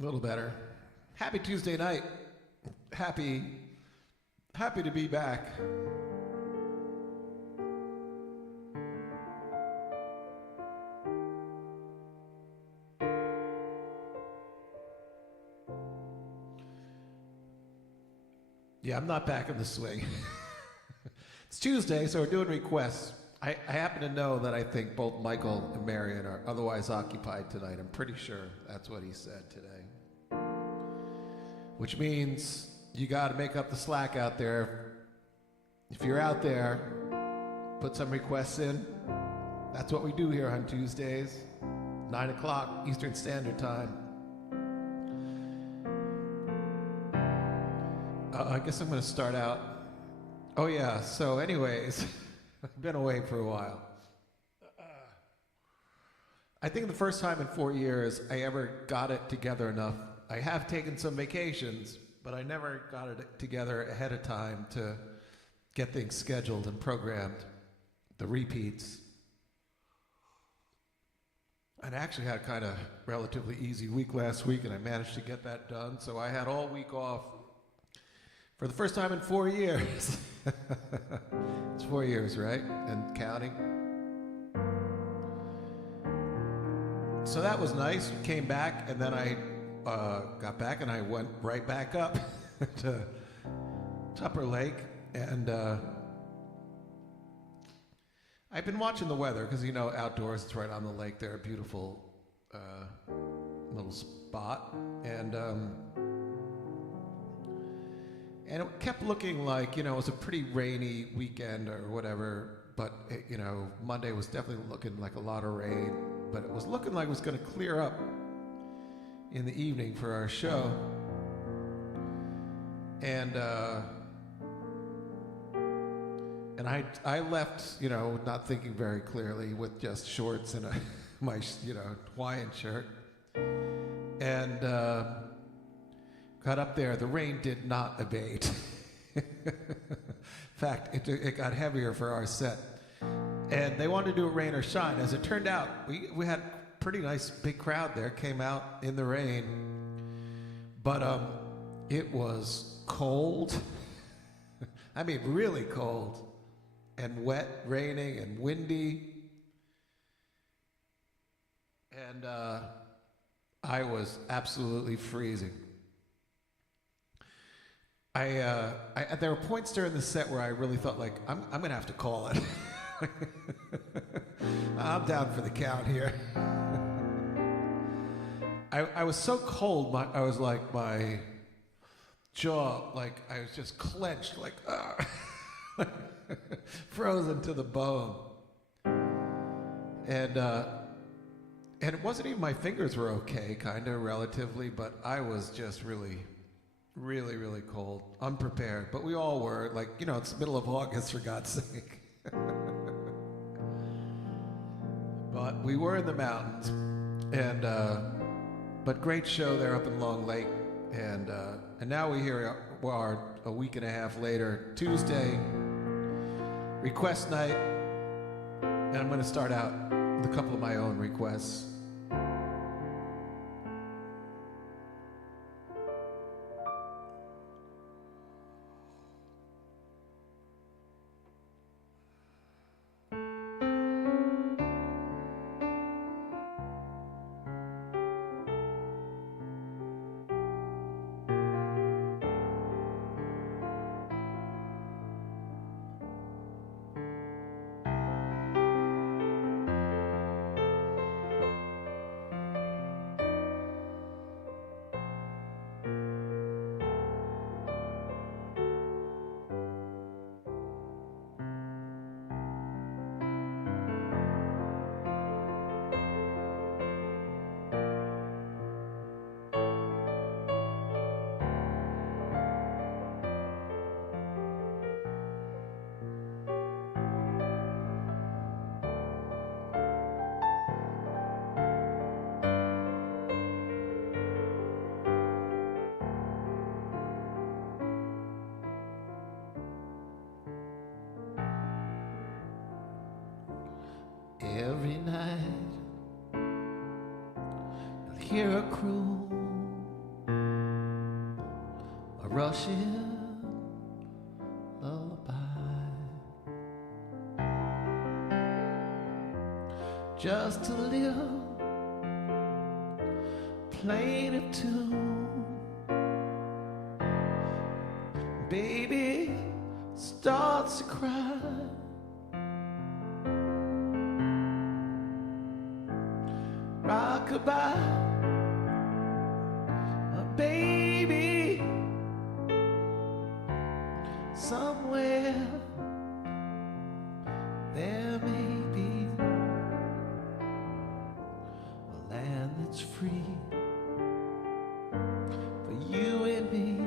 A little better. Happy Tuesday night. Happy to be back. Yeah, I'm not back in the swing. It's Tuesday, so we're doing requests. I happen to know that I think both Michael and Marion are otherwise occupied tonight. I'm pretty sure that's what he said today. Which means you got to make up the slack out there. If you're out there, put some requests in. That's what we do here on Tuesdays, 9 o'clock Eastern Standard Time. I guess I'm going to start out. Oh yeah, so anyways, I've been away for a while. I think the first time in 4 years I ever got it together enough. I have taken some vacations, but I never got it together ahead of time to get things scheduled and programmed, the repeats. And I actually had a kind of relatively easy week last week, and I managed to get that done, so I had all week off for the first time in 4 years. It's 4 years, right? And counting. So that was nice. Came back, and then I got back, and I went right back up to Tupper Lake. And I've been watching the weather because, you know, outdoors, it's right on the lake there, a beautiful little spot. And it kept looking like, you know, it was a pretty rainy weekend or whatever, but, you know, Monday was definitely looking like a lot of rain, but it was looking like it was going to clear up in the evening for our show. And I left, you know, not thinking very clearly with just shorts and my, you know, Hawaiian shirt. And got up there, the rain did not abate. In fact, it got heavier for our set. And they wanted to do it rain or shine. As it turned out, we had a pretty nice big crowd there, came out in the rain. But it was cold. I mean, really cold. And wet, raining, and windy. And I was absolutely freezing. There were points during the set where I really thought, like, I'm going to have to call it. I'm down for the count here. I was so cold, I was like, my jaw, like, I was just clenched, like, frozen to the bone. And it wasn't even my fingers were okay, kind of, relatively, but I was just really cold, unprepared. But we all were, like, you know, it's the middle of August, for God's sake. But we were in the mountains, and but great show there up in Long Lake, and now we are a week and a half later, Tuesday, request night, and I'm going to start out with a couple of my own requests. Every night you'll hear a crow Russian lullaby, just a little plaintive tune. Baby starts to cry. Rockabye, baby, somewhere there may be a land that's free for you and me,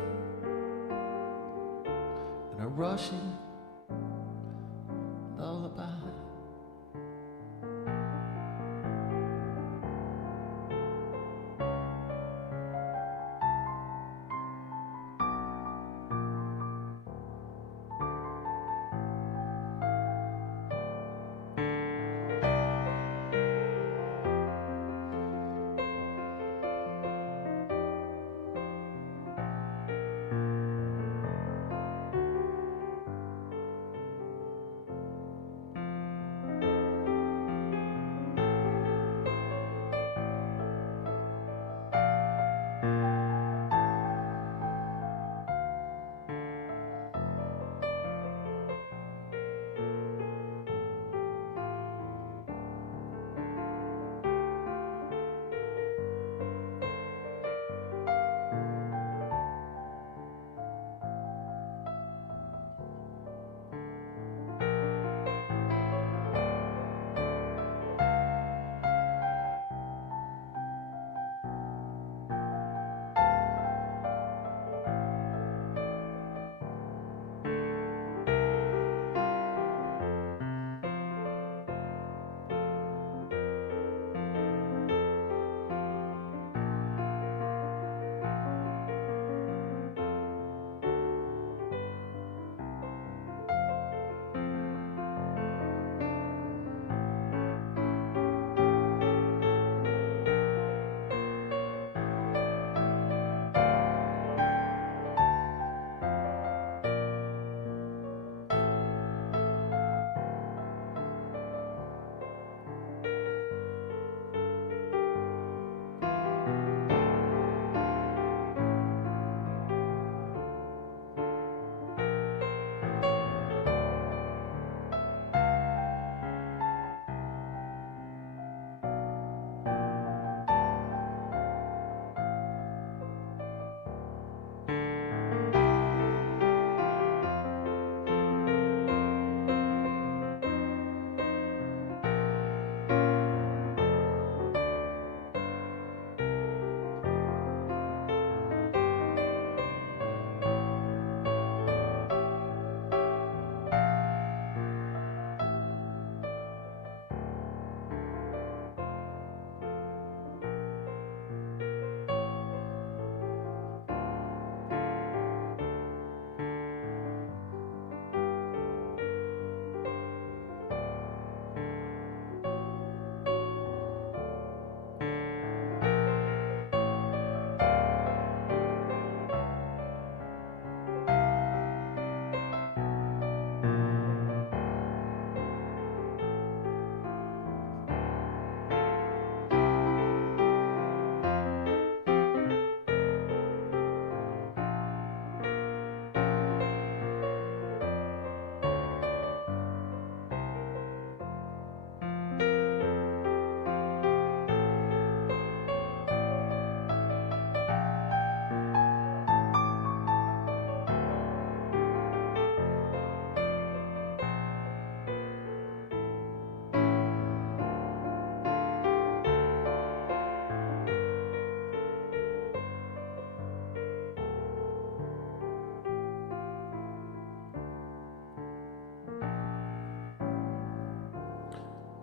and a Russian lullaby.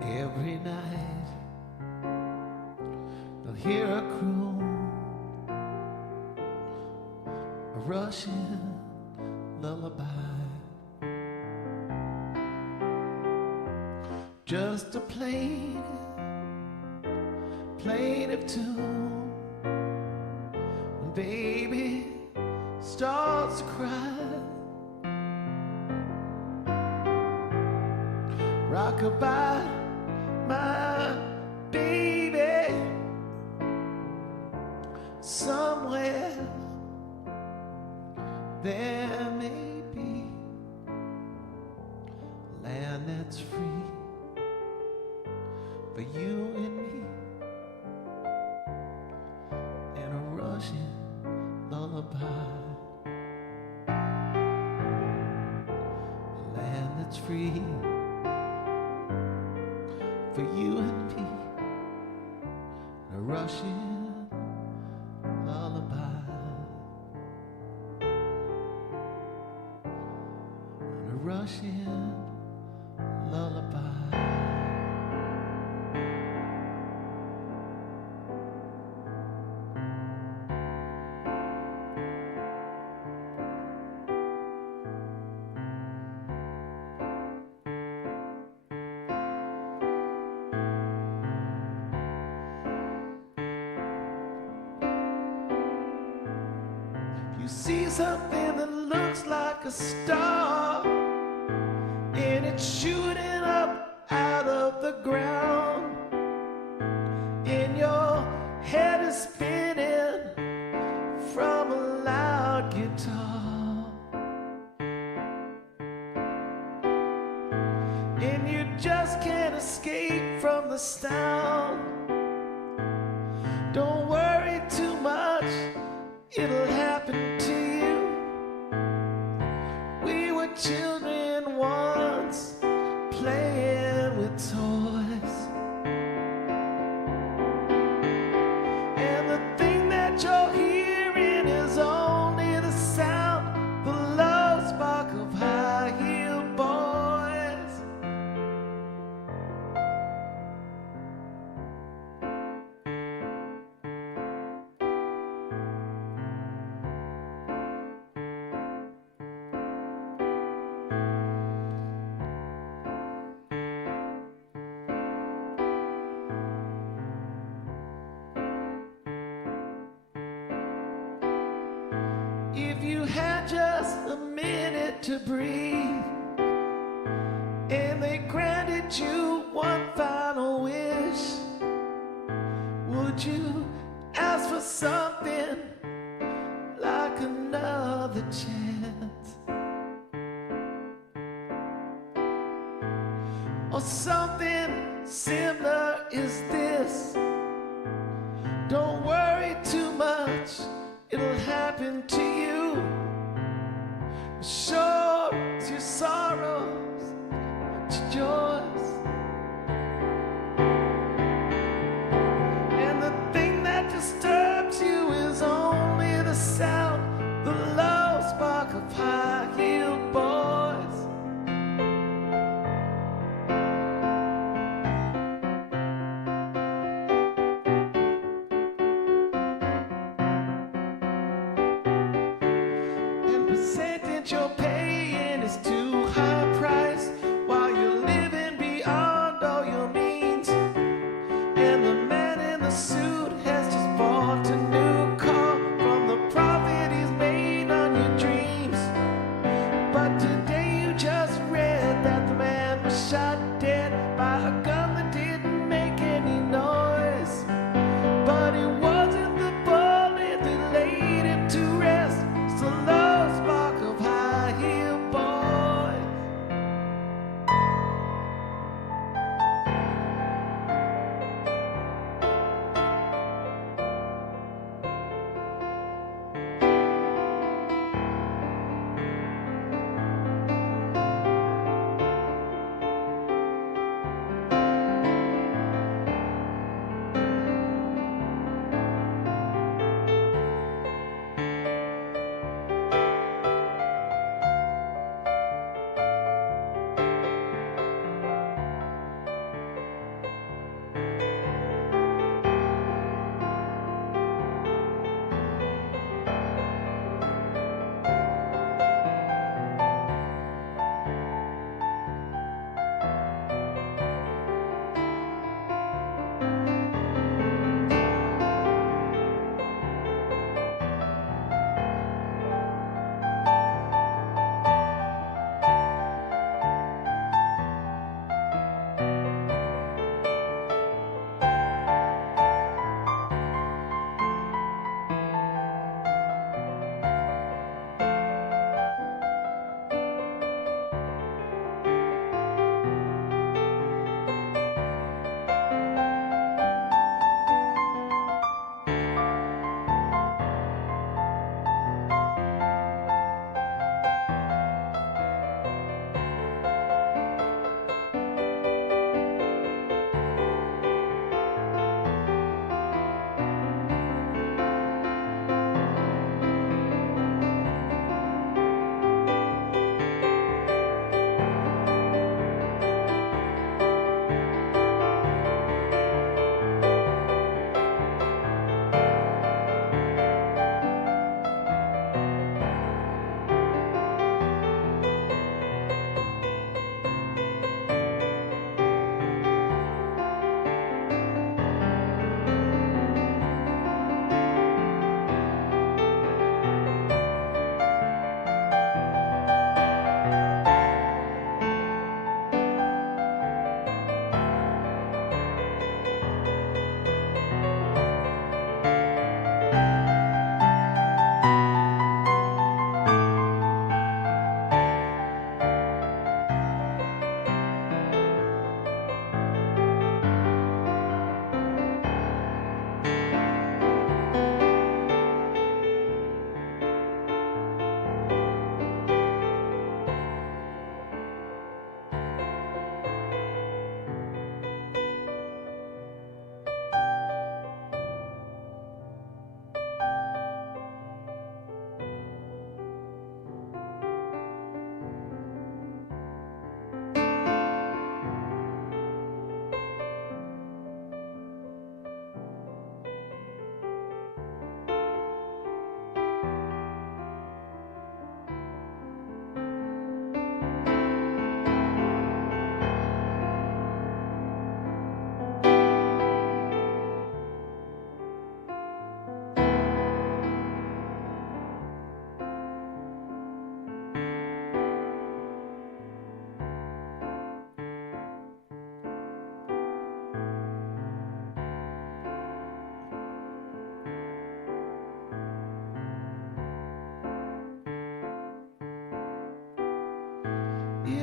Every night they'll hear a croon, a Russian lullaby, just a plaintive tune. When baby starts wants to cry. Rockabye, my baby. Somewhere there may be a land that's free for you and me, and a Russian lullaby. A land that's free for you and me, and a Russian lullaby. And a Russian lullaby. You see something that looks like a star, and it's shooting up out of the ground, and your head is spinning from a loud guitar, and you just can't escape from the sound. Don't worry too much, it'll happen to you. We were children once, playing with toys, and the thing that you're hearing is only the sound, the low spark of high-heeled boys. If you had just a minute to breathe, and they granted you one final wish, would you ask for something like another chance? Or something similar is this: don't worry too much, it'll happen to you. Sure, it's your sorrows, it's yours. And the thing that disturbs you is only the sound, the low spark of high-heeled boys. And percentage you're paying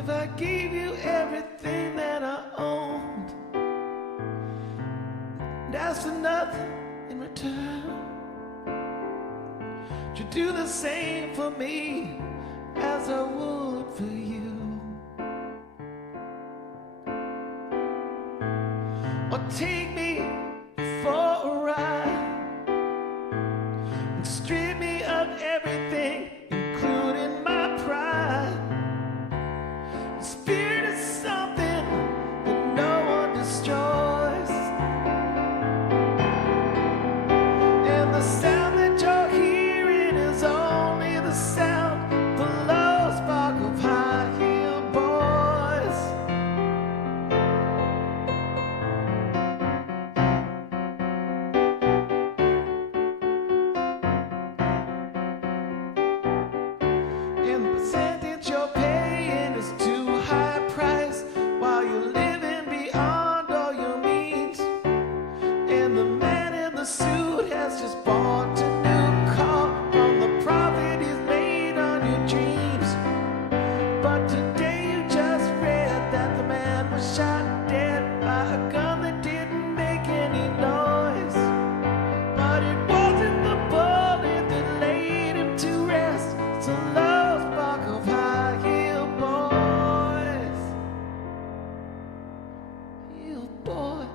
if I gave you everything that I owned and asked for nothing in return? Would you do the same for me as I would for you? Or take me for a ride and strip me of everything, including my pride. The spirit is something that no one destroys, and the sound that you're hearing is only the sound, the low spark of high-heeled boys. And the percentage you're paying is too high a price, while you're living beyond all your means. And the man in the suit has just bought a new car from the profit he's made on your dreams. But today you just read that the man was shot dead by a gun that didn't make any noise. But it wasn't the bullet that laid him to rest. It's a low spark of high-heeled boys. Heeled boys.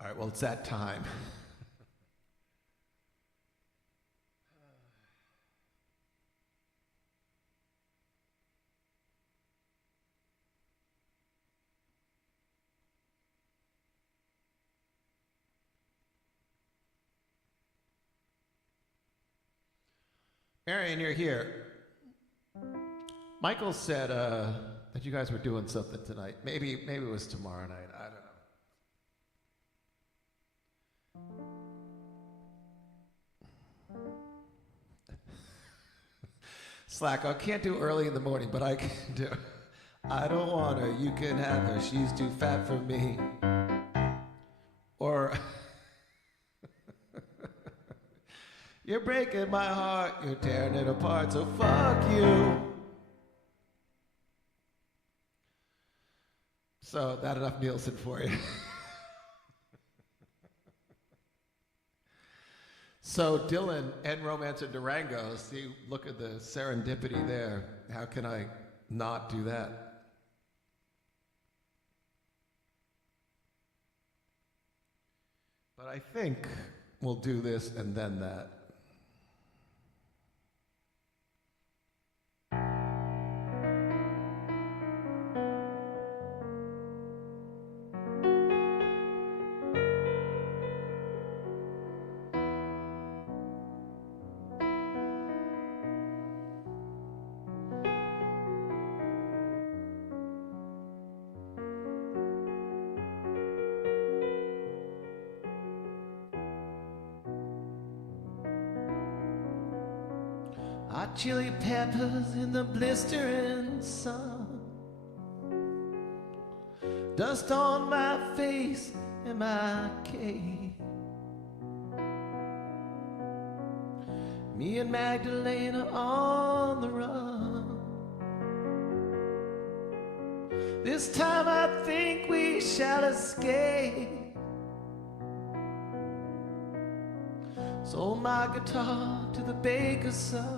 All right, well, it's that time. Marion, you're here. Michael said that you guys were doing something tonight. Maybe it was tomorrow night. I don't know. Slack, I can't do early in the morning, but I can do. I don't want her, you can have her, she's too fat for me. Or, you're breaking my heart, you're tearing it apart, so fuck you. So, that enough Nielsen for you. So Dylan and Romance in Durango, see, look at the serendipity there. How can I not do that? But I think we'll do this and then that. Hot chili peppers in the blistering sun, dust on my face and my cape. Me and Magdalena on the run. This time I think we shall escape. Sold my guitar to the baker's son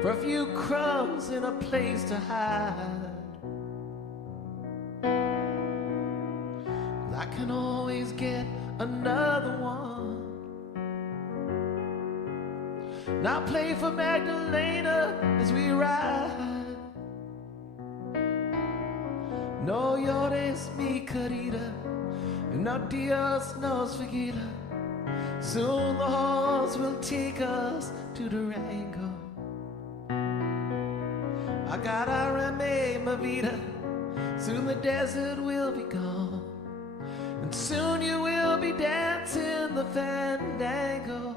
for a few crumbs and a place to hide. I can always get another one. Now play for Magdalena as we ride. No llores, mi querida, no Dios nos vigila. Soon the horse will take us to Durango. I gotta remain my vida. Soon the desert will be gone, and soon you will be dancing the fandango.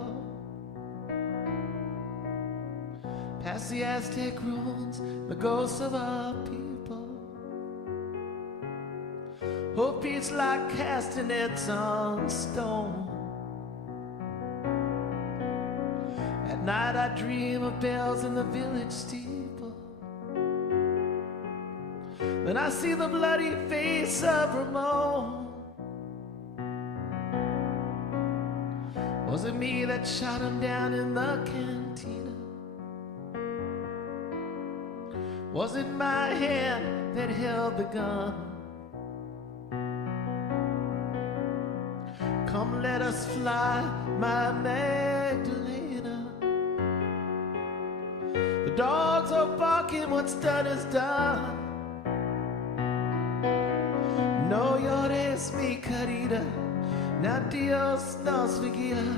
Past the Aztec ruins, the ghosts of our people. Hope beats like castanets on stone. At night I dream of bells in the village steeple. Then I see the bloody face of Ramon. Was it me that shot him down in the cantina? Was it my hand that held the gun? Come let us fly, my Magdalena. The dogs are barking, what's done is done. No llores, mi querida, now Dios nos vigila.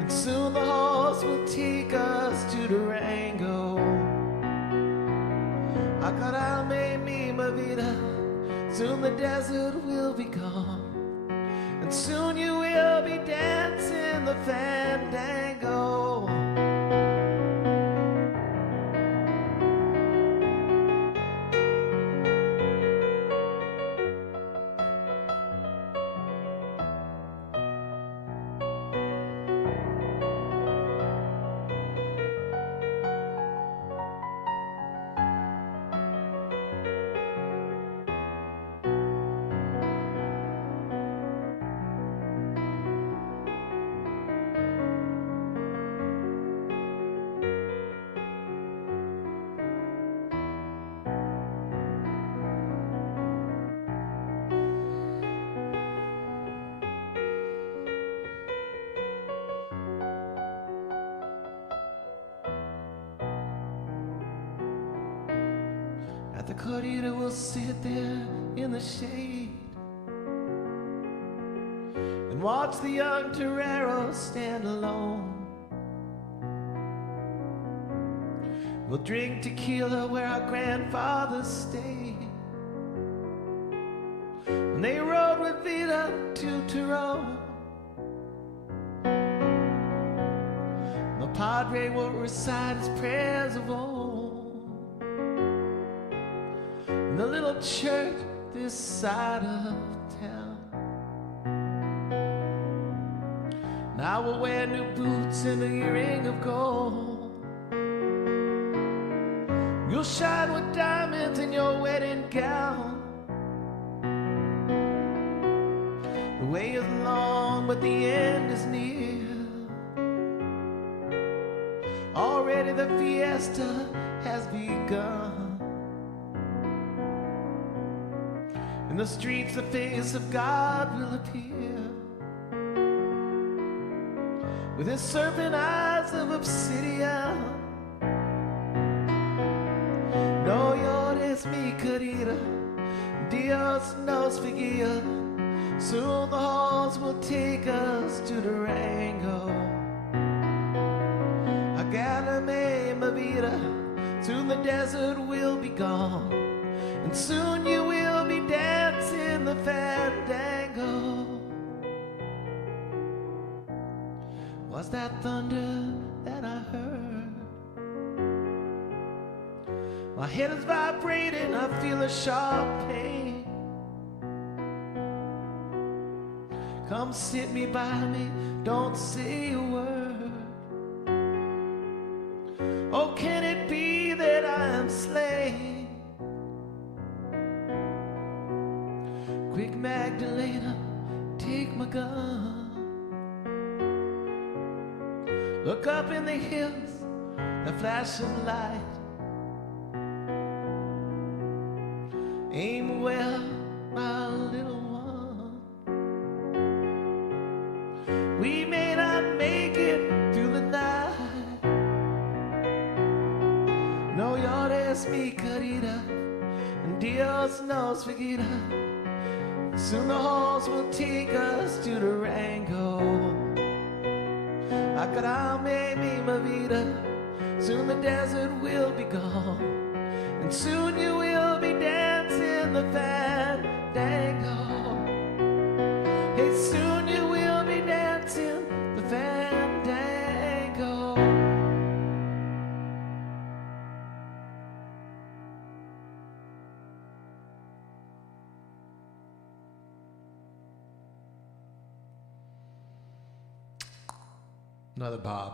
And soon the horse will take us to Durango. Acarame mi vida, soon the desert will be gone, and soon you will be dancing the fandango. At the corrida we'll sit there in the shade and watch the young toreros stand alone. We'll drink tequila where our grandfathers stayed when they rode with Vida to Tyrone. The padre will recite his prayers of old in the little church this side of town. And I will wear new boots and an earring of gold. You'll shine with diamonds in your wedding gown. The way is long, but the end is near. Already the fiesta has begun. In the streets the face of God will appear, with his serpent eyes of obsidian. No llores, mi querida, Dios nos vigila. Soon the horse will take us to Durango. Agárrame, mi vida, soon the desert will be gone, and soon you will be dancing the fandango. Was that thunder that I heard? My head is vibrating, I feel a sharp pain. Come sit me by me, don't say a word. Oh, can it be that I am slain? Quick, Magdalena, take my gun. Look up in the hills, the flash of light. Aim well, my little one. We may not make it through the night. es mi querida, and Dios nos forgive. Soon the horse will take us to Durango. Acarame mi vida, soon the desert will be gone, and soon you will be dancing the fandango. Hey, soon you will be dancing the fandango. Another Bob.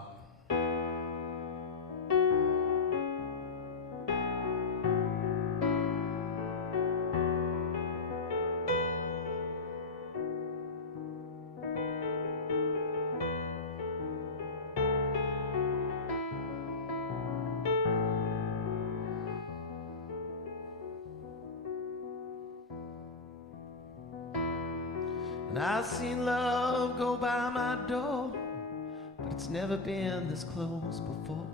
And I've seen love go by my door, but it's never been this close before.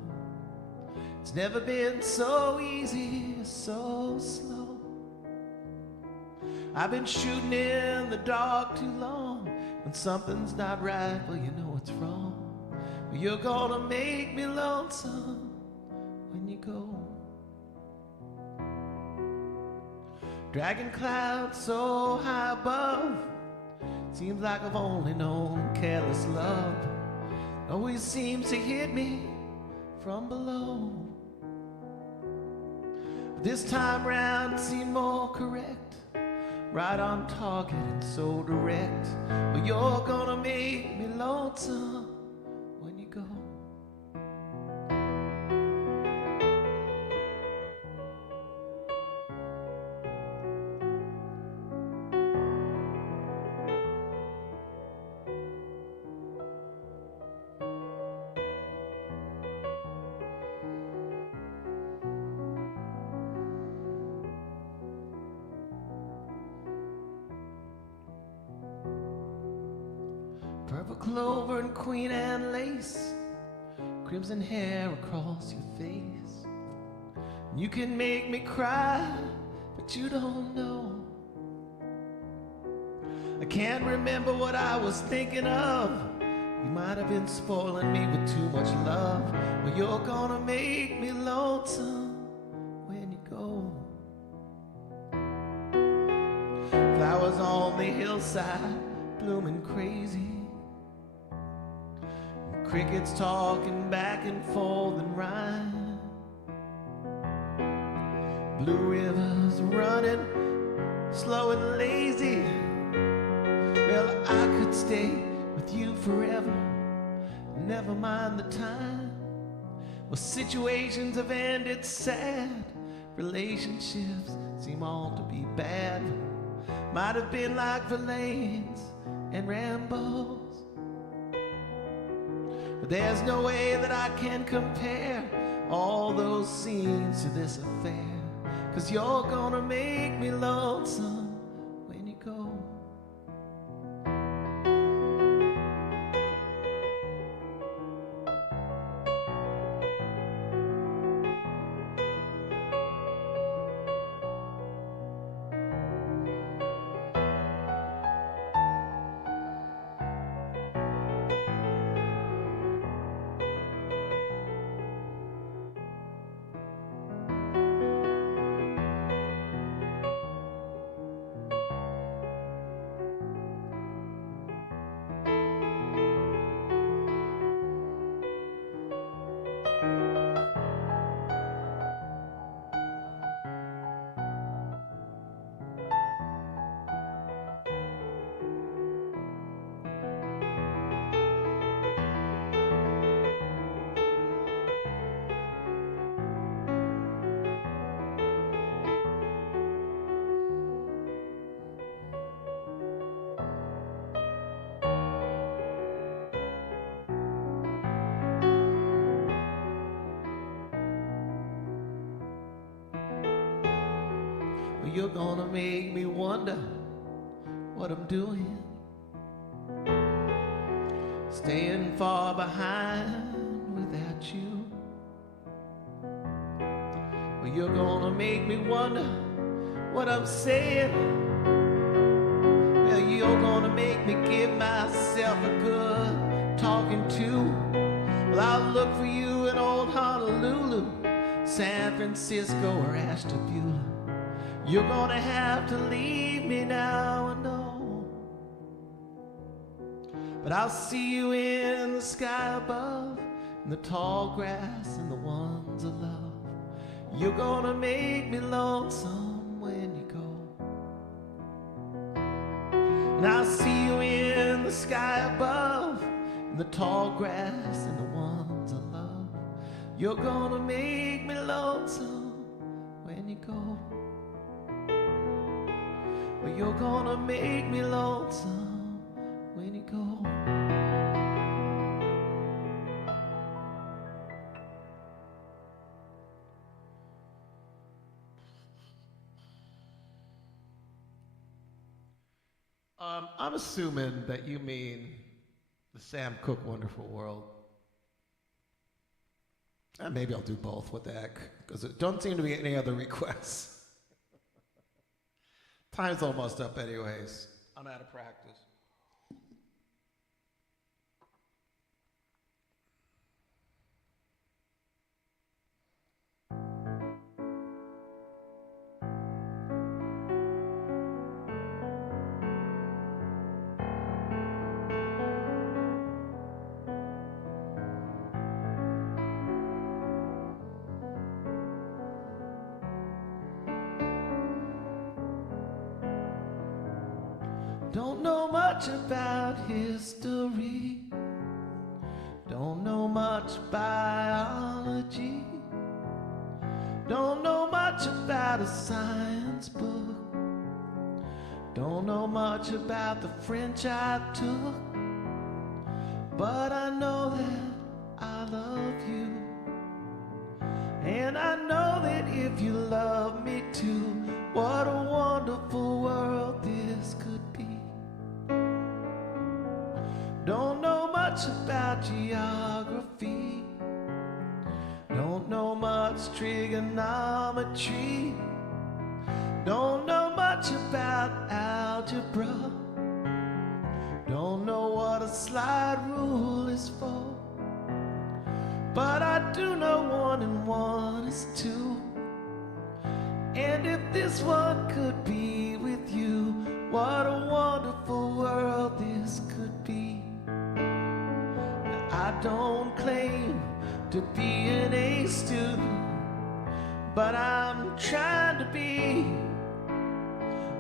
It's never been so easy, so slow. I've been shooting in the dark too long. When something's not right, well, you know it's wrong. Well, you're gonna make me lonesome when you go. Dragging clouds so high above, seems like I've only known careless love. Always seems to hit me from below. But this time round it seemed more correct, right on target and so direct. But you're gonna make me lonesome when you go. Purple clover and Queen Anne lace, crimson hair across your face. You can make me cry, but you don't know. I can't remember what I was thinking of. You might have been spoiling me with too much love. Well, you're gonna make me lonesome when you go. Flowers on the hillside blooming crazy, crickets talking back and forth in rhyme, blue rivers running slow and lazy. Well, I could stay with you forever, never mind the time. Well, situations have ended sad, relationships seem all to be bad. Might have been like Verlaine's and Rambo's, but there's no way that I can compare all those scenes to this affair. 'Cause you're gonna make me lonesome when you go. You're gonna make me wonder what I'm doing, staying far behind without you. Well, you're gonna make me wonder what I'm saying. Well, you're gonna make me give myself a good talking to. Well, I'll look for you in old Honolulu, San Francisco, or Ashtabula. You're gonna have to leave me now, I know. But I'll see you in the sky above, in the tall grass and the ones I love. You're gonna make me lonesome when you go. And I'll see you in the sky above, in the tall grass and the ones I love. You're gonna make me lonesome when you go. Well, you're gonna make me lonesome when you go. I'm assuming that you mean the Sam Cooke Wonderful World. Maybe I'll do both. What the heck? Because there don't seem to be any other requests. Time's almost up anyways. I'm out of practice. Don't know much about history, don't know much biology, don't know much about a science book, don't know much about the French I took, but I know that I love you, and I know that if you love me too, what a wonderful world this could be. Don't know much about geography, don't know much trigonometry, don't know much about algebra, don't know what a slide rule is for, but I do know 1 and 1 is 2. And if this one could be with you, what a wonderful world this could be. I don't claim to be an A student, but I'm trying to be.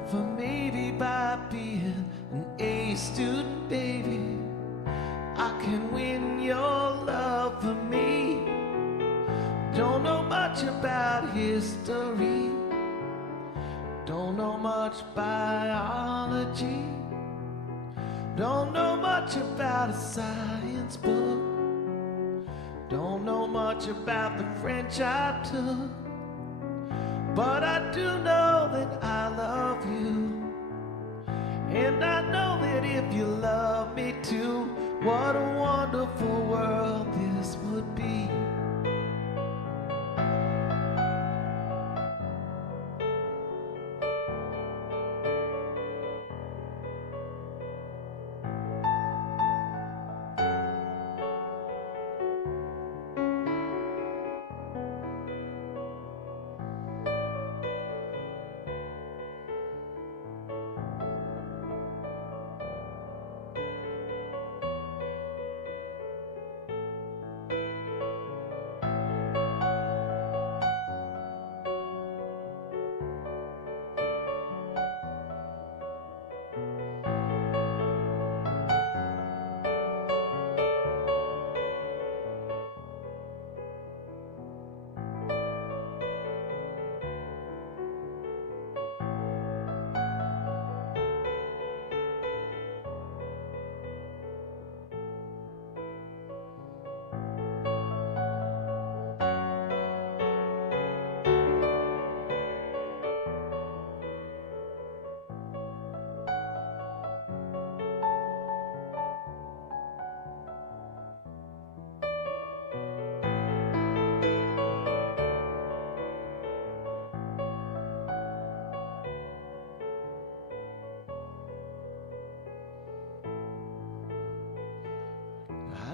For maybe by being an A student, baby, I can win your love for me. Don't know much about history, don't know much biology, don't know much about a science book, don't know much about the French I took, but I do know that I love you, and I know that if you love me too, what a wonderful world this would be.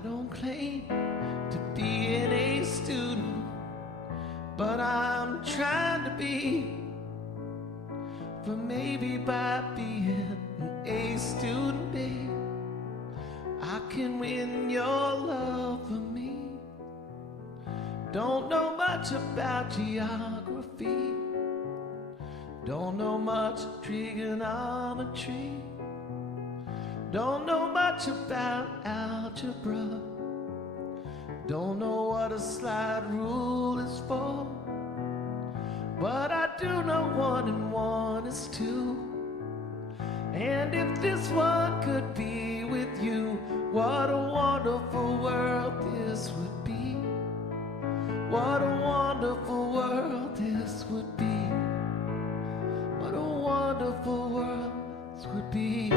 don't claim to be an A student, but I'm trying to be. For maybe by being an A student, babe, I can win your love for me. Don't know much about geography, don't know much trigonometry, don't know much about algebra, don't know what a slide rule is for, but I do know 1 and 1 is 2. And if this one could be with you, what a wonderful world this would be. What a wonderful world this would be. What a wonderful world this would be.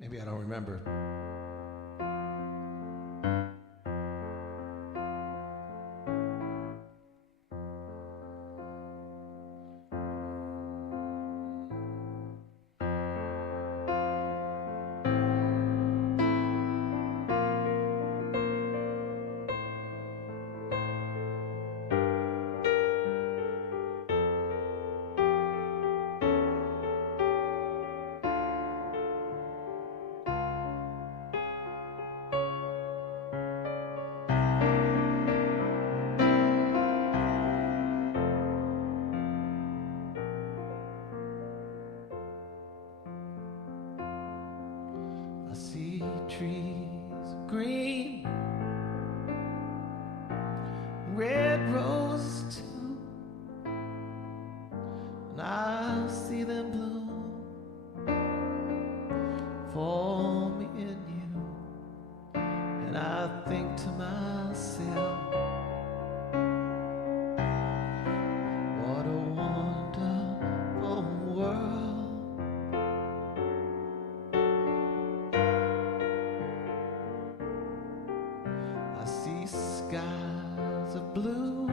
Maybe I don't remember. I see trees of green, red roses too, and I see them bloom for me and you, and I think to myself, what a wonderful world. I see skies of blue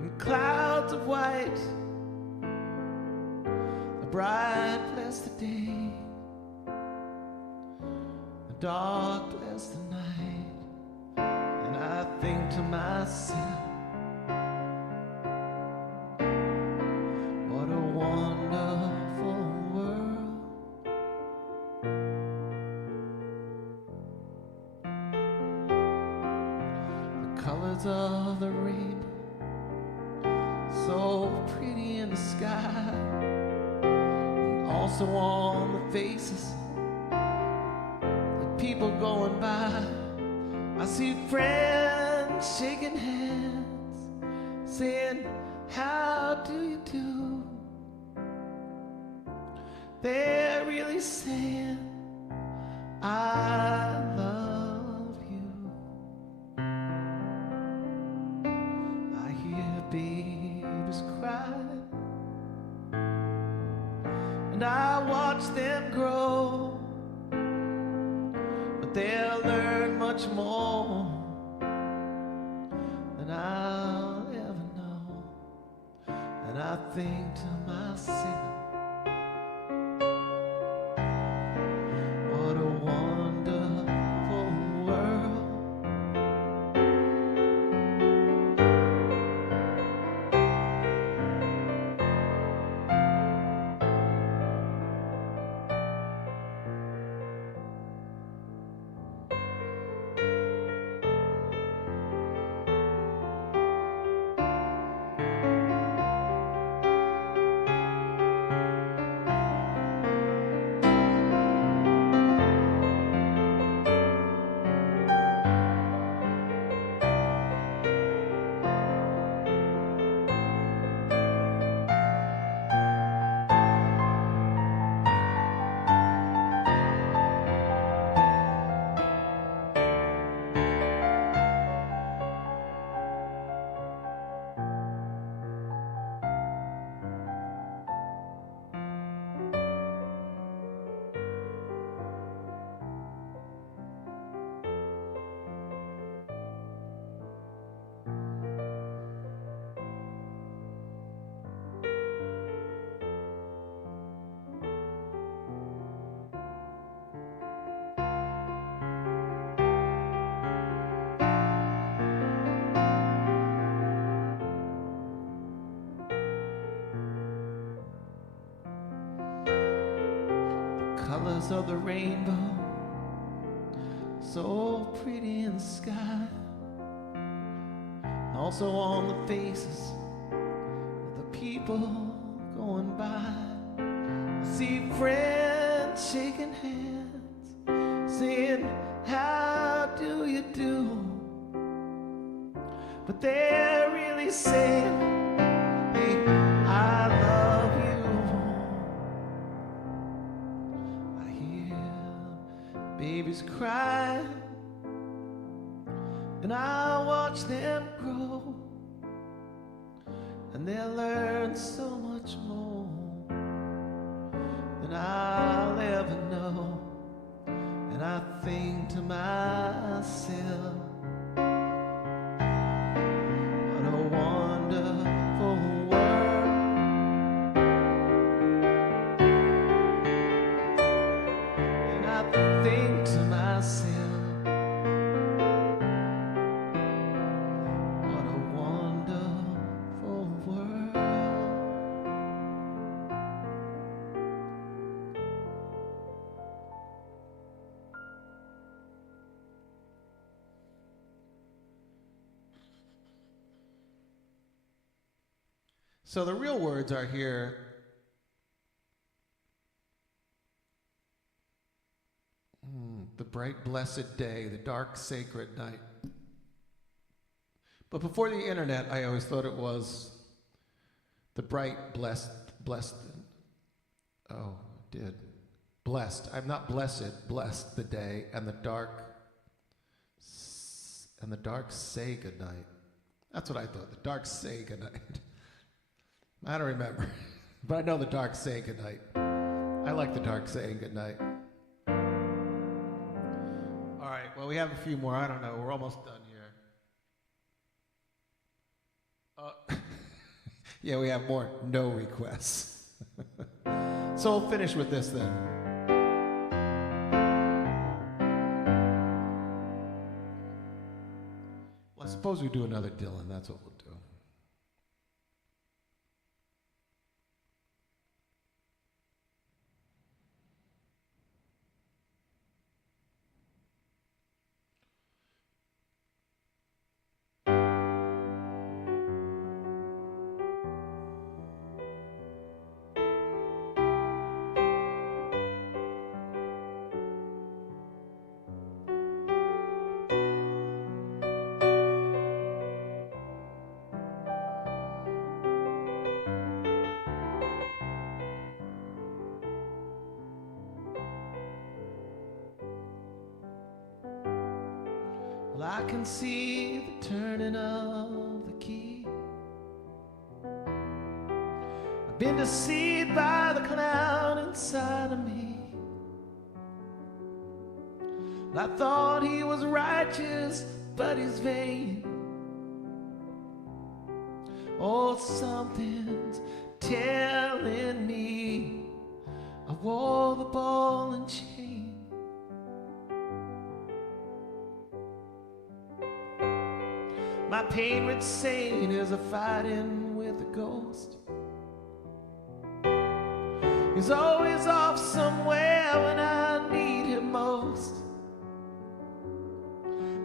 and clouds of white, the bright bless the day, the dark bless the night, and I think to myself, what a wonderful world. The colors of the rainbow, so pretty in the sky, and also on the faces of people going by. I see friends shaking hands, saying, how do you do? They're really saying, I love you. I hear babies cry, and I watch them grow, but they'll learn much more than I'll ever know. And I think to myself, what a wonderful world. colors of the rainbow, so pretty in the sky, and also on the faces of the people going by. I see friends shaking hands, saying, how do you do? But they're really saying, hey, I love you. I hear babies cry, and I watch them grow, and they'll learn so much more than I'll ever know. And I think to myself, what a wonderful world. And I think to myself, what a wonderful world. So the real words are here. The bright, blessed day, the dark, sacred night. But before the internet, I always thought it was the bright, blessed. Oh, it did. Blessed. I'm not blessed. Blessed the day, and the dark say goodnight. That's what I thought. The dark say goodnight. I don't remember, but I know the dark say goodnight. I like the dark saying goodnight. All right, well, we have a few more. I don't know. We're almost done here. Yeah, we have more no requests. So we'll finish with this then. Well, I suppose we do another Dylan. That's what we'll do. Well, I can see the turning of the key. I've been deceived by the clown inside of me. I thought he was righteous, but he's vain. Oh, something's telling me I wore the ball and chain. My pain saying is a fighting with a ghost. He's always off somewhere when I need him most.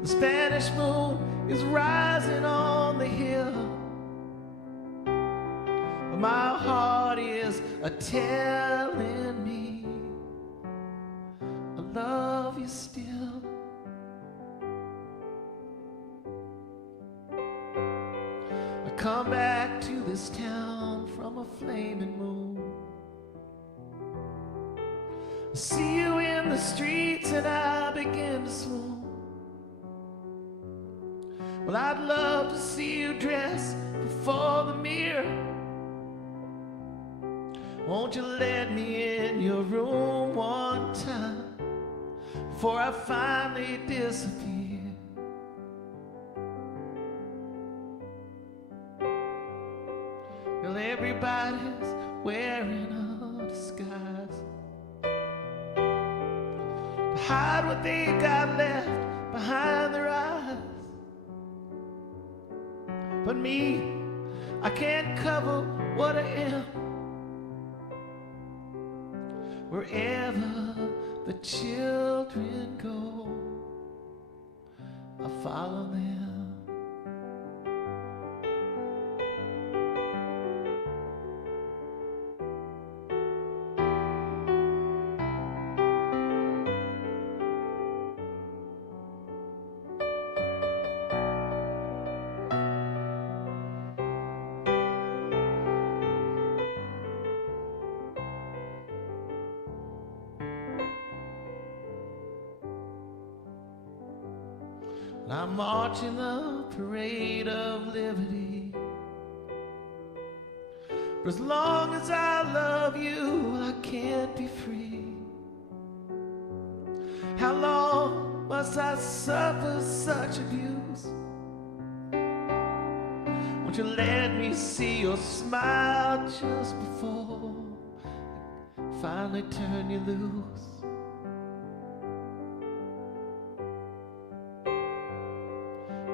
The Spanish moon is rising on the hill, but my heart is a-telling me I love you still. Come back to this town from a flaming moon. I see you in the streets and I begin to swoon. Well, I'd love to see you dressed before the mirror. Won't you let me in your room one time before I finally disappear? Well, everybody's wearing a disguise to hide what they got left behind their eyes. But me, I can't cover what I am. Wherever the children go, I follow them. And I'm marching the parade of liberty. For as long as I love you, I can't be free. How long must I suffer such abuse? Won't you let me see your smile just before I finally turn you loose?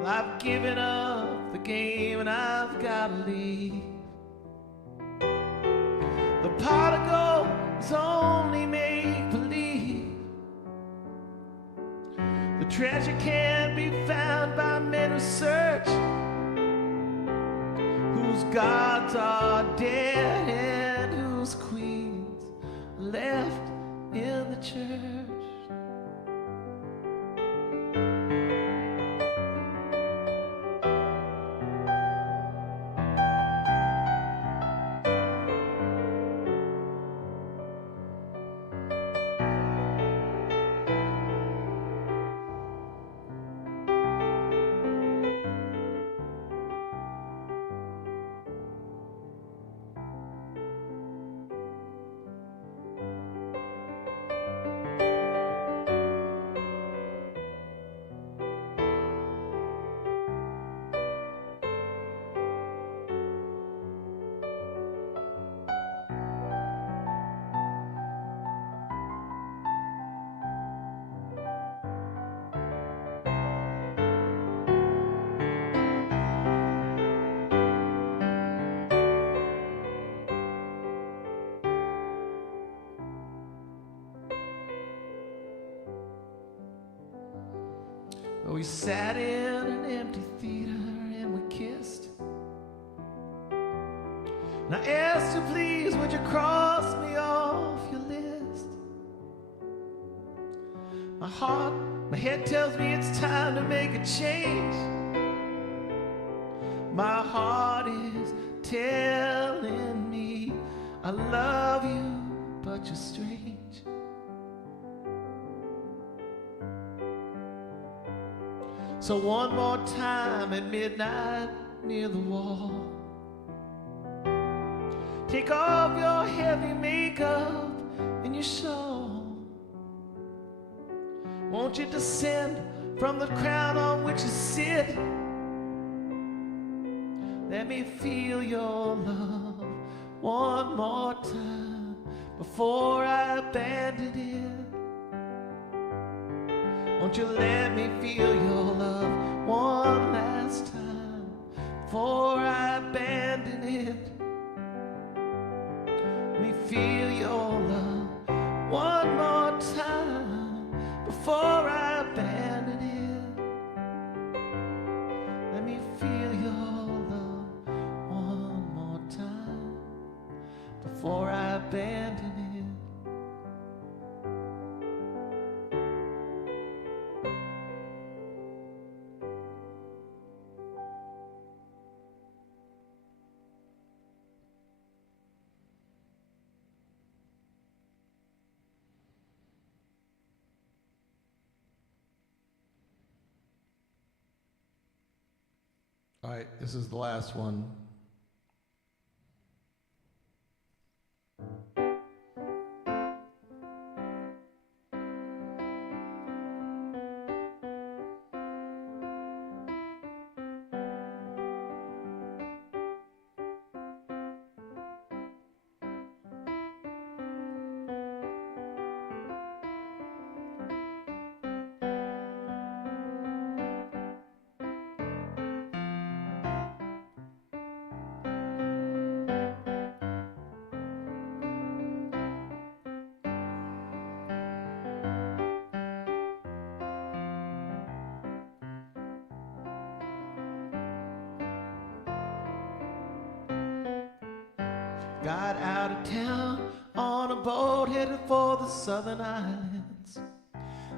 I've given up the game and I've gotta leave. The pot of gold is only make-believe. The treasure can't be found by men who search, whose gods are dead and whose queens are left in the church. We sat in an empty theater and we kissed. And I asked you, please, would you cross me off your list? My heart, my head tells me it's time to make a change. My heart is telling me I love you, but you're strange. So one more time at midnight near the wall, take off your heavy makeup and your shawl. Won't you descend from the crown on which you sit? Let me feel your love one more time before I abandon it. Won't you let me feel your love one last time before I abandon it? Let me feel your love one more time before I abandon it. Let me feel your love one more time before I abandon it. All right, this is the last one. got out of town on a boat headed for the southern islands,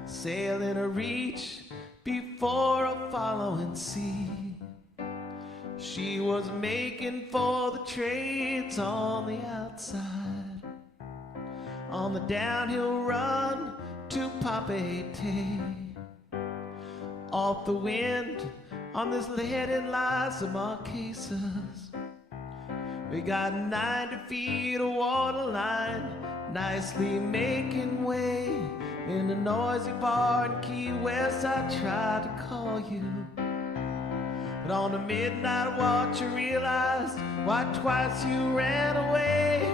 sailing a reach before a following sea. She was making for the trades on the outside, on the downhill run to Papeete. Off the wind on this leaded lies the Marquesas. We got 90 feet of water line, nicely making way. In a noisy bar in Key West, I tried to call you, but on the midnight watch I realized why twice you ran away.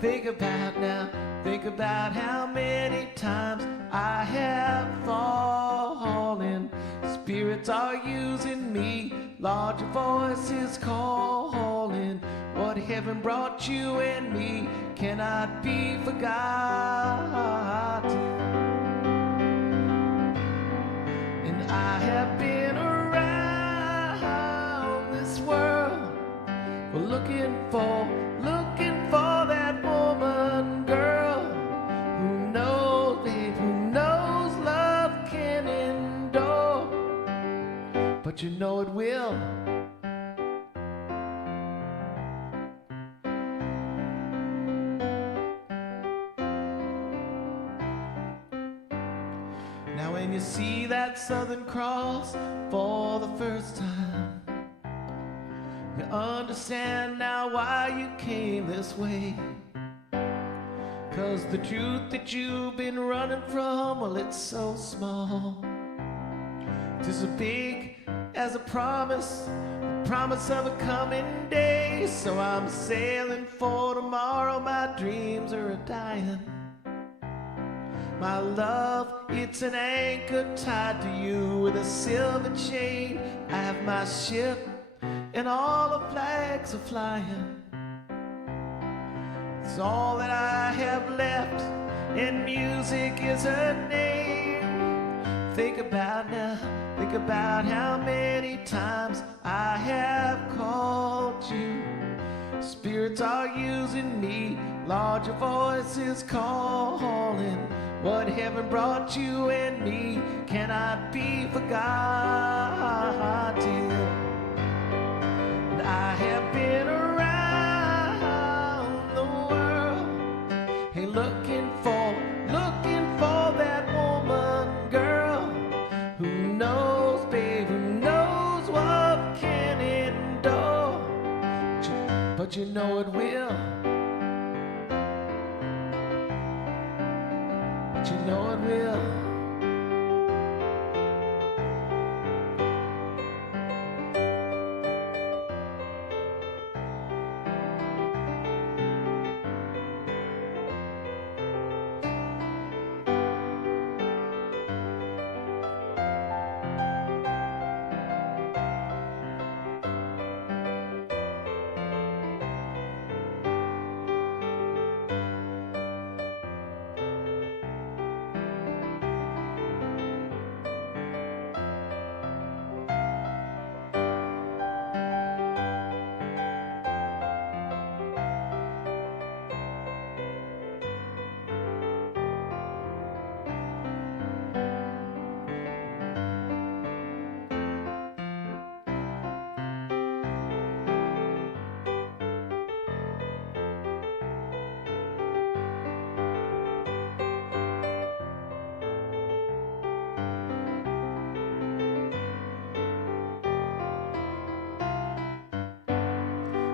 Think about how many times I have fallen. Spirits are using me, Lord, your voice is calling. What heaven brought you and me cannot be forgotten. And I have been around this world for looking for that woman, girl, who knows, babe, who knows love can endure. But you know it will. Now when you see that Southern Cross for the first time, you understand now why you came this way. 'Cause the truth that you've been running from, well, it's so small. It's as big as a promise, the promise of a coming day. So I'm sailing for tomorrow, my dreams are a-dying. My love, it's an anchor tied to you with a silver chain. I have my ship and all the flags are flying. It's all that I have left, and music is her name. Think about how many times I have called you. Spirits are using me, Lord, your voice is calling. What heaven brought you and me cannot be forgotten. And I have been around the world, hey, looking for that woman, girl, who knows, babe, who knows what can endure. But you know it will. But you know it will.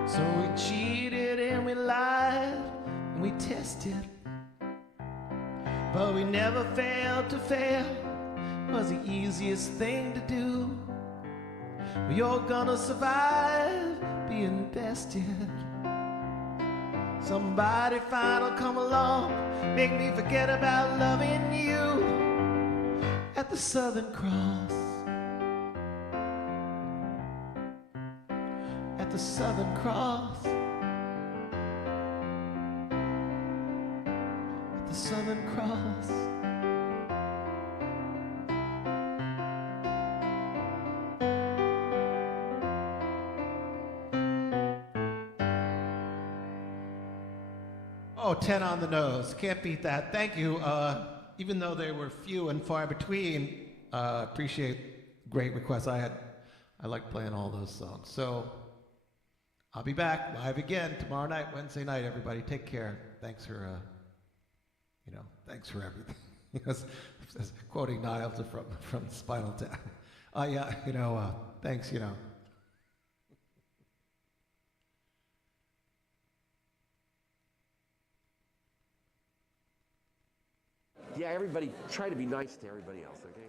So we cheated and we lied and we tested, but we never failed to fail. It was the easiest thing to do. You're gonna survive being bested. Somebody fine will come along, make me forget about loving you. At the Southern Cross, at the Southern Cross, at the Southern Cross. Oh, 10 on the nose. Can't beat that. Thank you. Even though they were few and far between, appreciate great requests. I like playing all those songs. So I'll be back live again tomorrow night, Wednesday night. Everybody, take care. Thanks for, thanks for everything. Quoting Niles from Spinal Tap. Yeah, thanks, Yeah, everybody, try to be nice to everybody else, okay?